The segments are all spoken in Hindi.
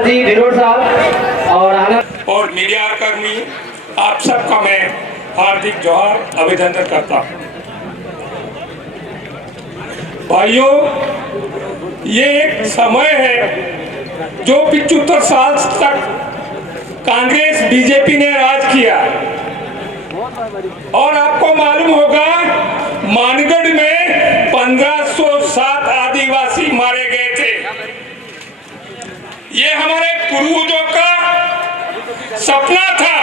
प्रसाद जी डिंडोर साहब और आनंद और मीडिया कर्मी, आप सबका मैं हार्दिक जोहार अभिनंदन करता हूँ। भाइयों, ये एक समय है जो 75 साल तक कांग्रेस बीजेपी ने राज किया और आपको मालूम होगा मानगढ़ में 1507 आदिवासी मारे गए थे। ये हमारे पूर्वजों का सपना था।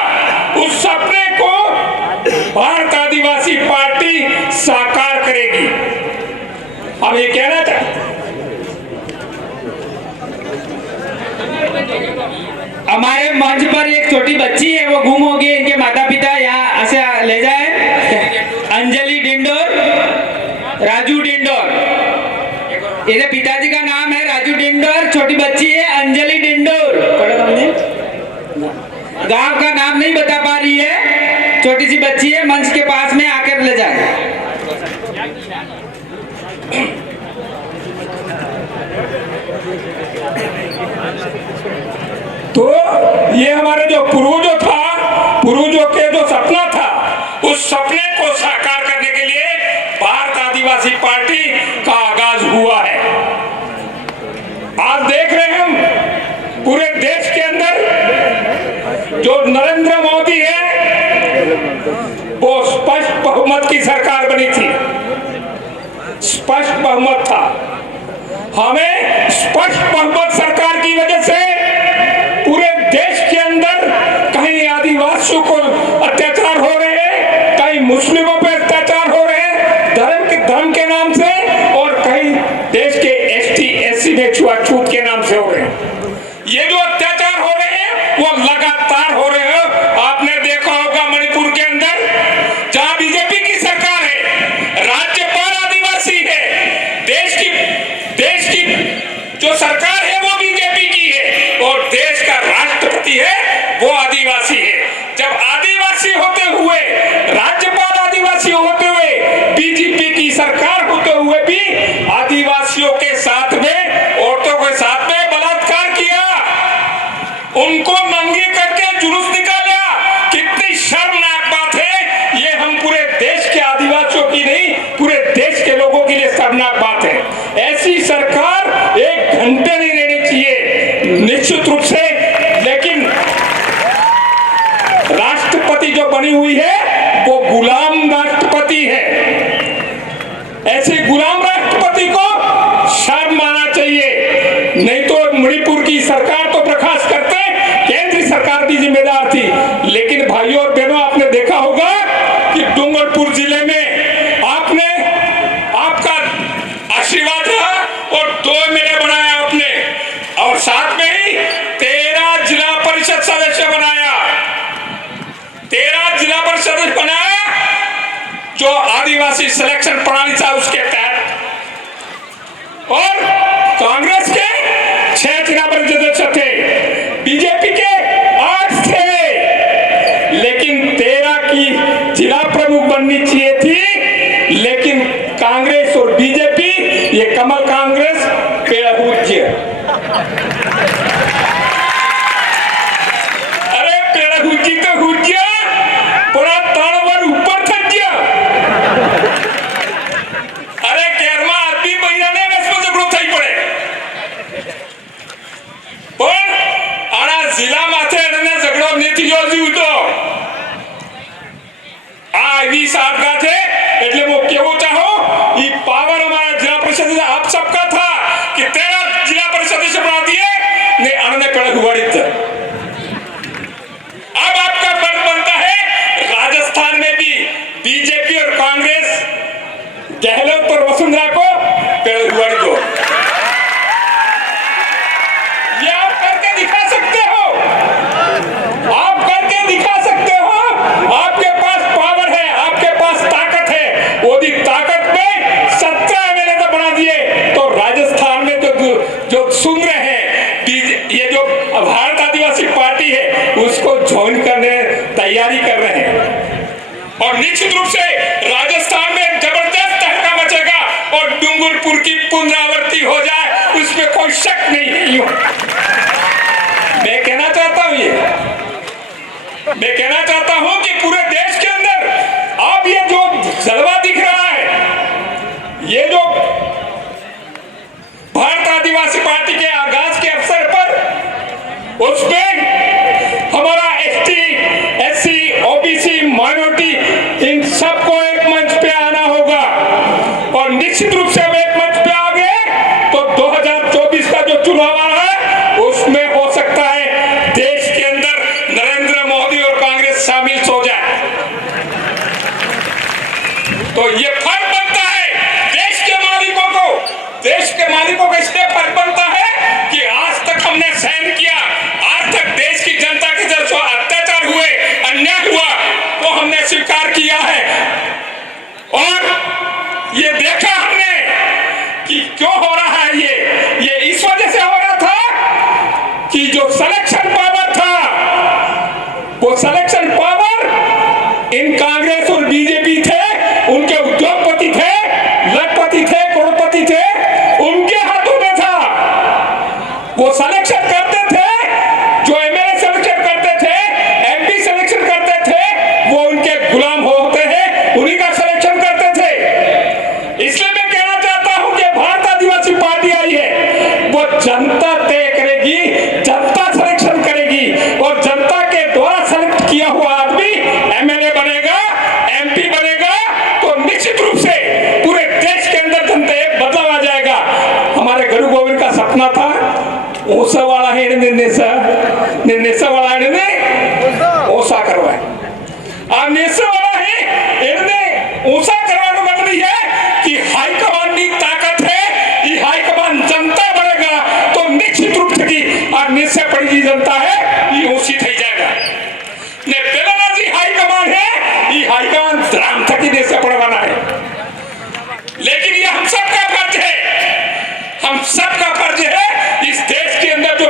उस सपने को भारत आदिवासी पार्टी साकार करेगी। हम ये कहना चाहते हैं, हमारे मंच पर एक छोटी बच्ची है, वो गुम हो गई। इनके माता पिता यहाँ से ले जाए। अंजलि डिंडोर, राजू डिंडोर, इनके पिताजी का नाम है राजू डिंडोर, छोटी बच्ची है अंजलि डिंडोर। गांव का नाम नहीं बता पा रही है, छोटी सी बच्ची है। मंच के पास में आकर ले जाए। तो ये हमारे जो पूर्वजों के जो सपना था, उस सपने को साकार करने के लिए भारत आदिवासी पार्टी का आगाज हुआ है। आज देख रहे हैं हम पूरे देश के अंदर जो नरेंद्र मोदी है, वो स्पष्ट बहुमत की सरकार बनी थी। स्पष्ट बहुमत था। हमें स्पष्ट बहुमत सरकार की वजह से पूरे देश के अंदर कहीं आदिवासियों को अत्याचार हो रहे हैं, कहीं मुस्लिमों पर अत्याचार हो रहे हैं धर्म के नाम से, और कहीं देश के एसटी एससी में छुआछूत के नाम से हो रहे हैं। ये जो अत्याचार हो रहे हैं वो लगातार हो रहे हैं। आपने देखा होगा मणिपुर के अंदर जहां बीजेपी की सरकार है, राज्यपाल आदिवासी है, देश की जो सरकार है वो बीजेपी की है, और देश का राष्ट्रपति है वो आदिवासी है। जब आदिवासी होते हुए, राज्यपाल आदिवासी होते हुए, बीजेपी की सरकार होते हुए भी आदिवासियों के साथ में, औरतों के साथ में बलात्कार किया, उनको नंगे करके जुलूस निकाला, कितनी शर्मनाक बात है। ये हम पूरे देश के आदिवासियों की नहीं, पूरे देश के लोगों के लिए शर्मनाक बात है। ऐसी सरकार एक घंटे नहीं रहनी चाहिए निश्चित रूप से। लेकिन राष्ट्रपति जो बनी हुई है वो गुलाम राष्ट्रपति है। ऐसे गुलाम राष्ट्रपति को शर्म आना चाहिए। नहीं तो मणिपुर की सरकार तो बर्खास्त करते, केंद्र सरकार भी जिम्मेदार थी। लेकिन भाइयों और बहनों, आपने देखा होगा कि डूंगरपुर जिले में आपका आशीर्वाद रहा और 2 एमएलए बनाया आपने, और साथ में ही 13 जिला परिषद सदस्य बनाया। 13 जिला परिषद सदस्य बनाया जो आदिवासी सिलेक्शन प्रणाली था उसके तहत, और कांग्रेस के 6 जिला परिषद सदस्य थे, बीजेपी के 8 थे। लेकिन 13 की जिला प्रमुख बननी चाहिए थी, लेकिन कांग्रेस और बीजेपी, ये कमल कांग्रेस पेड़ पूज्य, अरे पेड़ हुज्जी तो हुज्जिया पूरा ताणवर ऊपर थक गया। अरे केरमा आदमी महीना ने वेसमें झगड़ो થઈ પડે, પણ આના જિલ્લા માથે એને ઝઘડો નથી જોયું। તો આ એવી સારગા છે, એટલે હું કેવું ચાહું, ये पावर हमारा जिला परिषद आप सबका था कि 13 जिला परिषद से बना दिए, ने अनने पेड़ हुआड़ित। अब आपका फर्ज बनता है राजस्थान में भी बीजेपी और कांग्रेस, गहलोत और वसुंधरा को पेड़ हुआड़ी दो। ये आप करके दिखा सकते हो, आप करके दिखा सकते हो। आपके पास पावर है, आपके पास ताकत है। वो दी ताकत में 17 एमएलए तो बना दिए। तो राजस्थान में जो सुन रहे हैं, ये जो भारत आदिवासी पार्टी है उसको ज्वाइन करने तैयारी कर रहे हैं, और निश्चित रूप से राजस्थान में जबरदस्त तहलका मचेगा और डूंगरपुर की पुनरावृत्ति हो जाए, उसमें कोई शक नहीं है। ये। मैं कहना चाहता हूं कि पूरे देश के अंदर अब ये जो जलवा दिख रहा है, ये जो भारत आदिवासी पार्टी के आगाज के अवसर पर उसमें हमारा एसटी, एससी, ओबीसी, माइनॉरिटी इन सबको एक मंच पे आना होगा और निश्चित रूप से हम एक मंच पे आ गए तो 2024 का जो चुनाव आ रहा है उसमें हो सकता है देश के अंदर नरेंद्र मोदी और कांग्रेस शामिल हो जाए। तो ये फर्क बनता है देश के मालिकों को। देश के मालिकों का इसलिए फर्क बनता है कि आज तक हमने सहन किया, आज तक देश की जनता के जो अत्याचार हुए, अन्याय हुआ, वो हमने स्वीकार किया है और ये देखा हमने कि क्यों हो रहा है। ये इस वजह से हो रहा था कि जो सिलेक्शन पावर था, वो सिलेक्शन पावर इन कांग्रेस और बीजेपी थे, उनके उद्योगपति थे, लखपति थे, करोड़पति थे, उनके हाथों में था। वो सिलेक्शन करते थे, जो एमएलए सिलेक्शन करते थे, एमपी सिलेक्शन करते थे, वो उनके गुलाम होते हैं, उन्हीं का सिलेक्शन करते थे। इसलिए मैं कहना चाहता हूं कि भारत आदिवासी पार्टी आई है, वो जनता तय करेगी, जनता सिलेक्शन करेगी और जनता के द्वारा सेलेक्ट किया हुआ आदमी एमएलए बनेगा, एमपी बनेगा तो निश्चित रूप से पूरे देश के अंदर जनता एक बदलाव आ जाएगा। हमारे गुरु गोविंद का सपना था ऊसा वाला है निर्नेसा वाला है ने ऊसा करवाए, अब नेसा वाला है इन्हें ऊसा करवाने का मतलब है कि हाईकमान की ताकत है, ये हाईकमान जनता बढ़ेगा तो निश्चित रूप से की और निश्चय पड़ी जनता है ये ऊसी थी जाएगा। ने पहला जी हाईकमान है, ये हाईकमान राम थकी देश से पड़वाना है, लेकिन ये हम सबका फर्ज है, हम सबका फर्ज है। इस देश के अंदर जो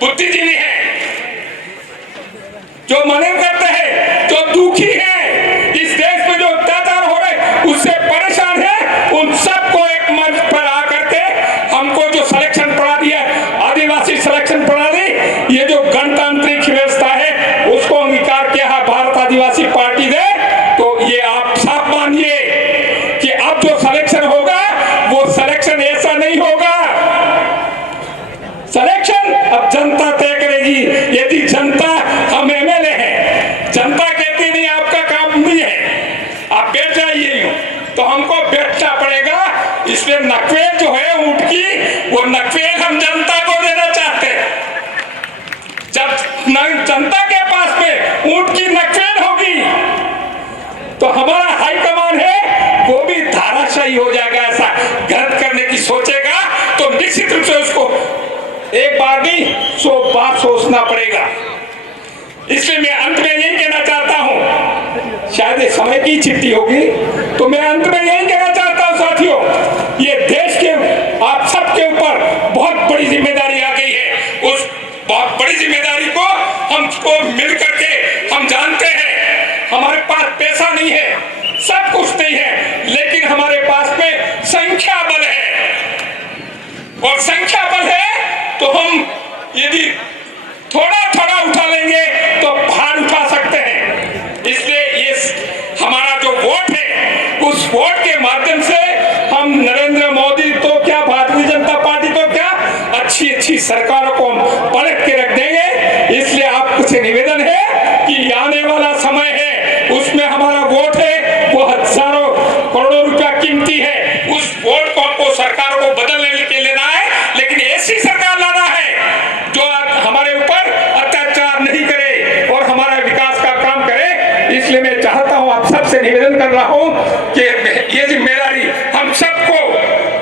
बुद्धिजीवी है, जो मनन करते हैं, जो दुखी है, इस देश में जो अत्याचार हो रहे उससे परेशान है, उन सबको एक मंच पर आकर के हमको जो सिलेक्शन पढ़ा दिया, आदिवासी सिलेक्शन पढ़ा दी, ये जो गणतांत्रिक व्यवस्था है उसको अंगीकार किया है भारत आदिवासी पार्टी ने। तो ये आप साफ मानिए कि अब जो सिलेक्शन होगा वो सिलेक्शन ऐसा नहीं होगा, सिलेक्शन अब जनता तय करेगी। यदि जनता, हम एमएलए हैं, जनता कहती नहीं आपका काम नहीं है, आप बैठ जाइए यूं, तो हमको बैठना पड़ेगा। इसलिए नकवेल जो है ऊंट की, वो नकवेल हम जनता को देना चाहते हैं। जब जनता के पास में ऊंट की नकवेल होगी तो हमारा हाईकमान है वो भी धाराशाही हो जाएगा। ऐसा गलत करने की सोचेगा तो निश्चित रूप से उसको एक बार नहीं 100 बार सोचना पड़ेगा। इसलिए मैं अंत में यही कहना चाहता हूं, शायद ये समय की चिट्ठी होगी तो मैं अंत में यही कहना चाहता हूं साथियों, ये देश के आप सबके ऊपर बहुत बड़ी जिम्मेदारी आ गई है। उस बहुत बड़ी जिम्मेदारी को हमको मिल करके, हम जानते हैं हमारे पास पैसा नहीं है, सब कुछ नहीं है, लेकिन हमारे पास में संख्या बल है और संख्या बल है तो हम यदि थोड़ा थोड़ा उठा लेंगे तो भार उठा सकते हैं। इसलिए ये हमारा जो वोट है, उस वोट के माध्यम से हम नरेंद्र मोदी तो क्या, भारतीय जनता पार्टी तो क्या, अच्छी अच्छी सरकारों को हम पलट के रख देंगे। इसलिए आपसे निवेदन है कि आने वाला समय है उसमें हमारा वोट है वो हजारों करोड़ों रुपया कीमती है, उस वोट को हमको सरकारों को बदलने के लेना है, लेकिन ऐसी सरकार लाना है जो हमारे ऊपर अत्याचार नहीं करे और हमारा विकास का काम करे। इसलिए मैं चाहता हूं, आप सबसे निवेदन कर रहा हूं कि ये जिम्मेदारी हम सबको,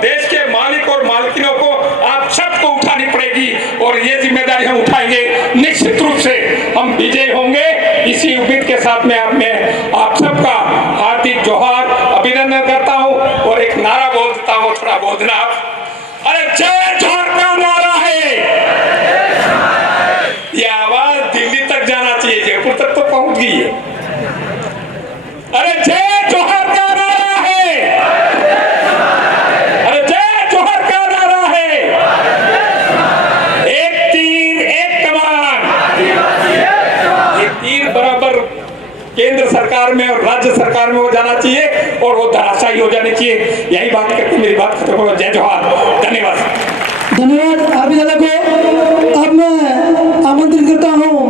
देश के मालिक और मालकिनों को आप सबको उठानी पड़ेगी और ये जिम्मेदारी हम उठाएंगे, निश्चित रूप से हम विजय होंगे। इसी उम्मीद के साथ में आप सबका हार्दिक जोहार, अभिनंदन करता हूं और एक नारा बोलता हूं, थोड़ा बोलना। अरे जय जोहार का नारा है, ये आवाज दिल्ली तक जाना चाहिए, जयपुर तक तो पहुंच गई है। अरे जय जोहार का नारा है, अरे जय जोहार का नारा है। एक तीर एक कमान, ये तीर बराबर केंद्र सरकार में और राज्य सरकार में हो जाना चाहिए और वो धराशायी हो जानी चाहिए। यही बात करके मेरी बात खत्म हो। जय जोहार, धन्यवाद। धन्यवाद आरपी दादा को। अब मैं आमंत्रित करता हूँ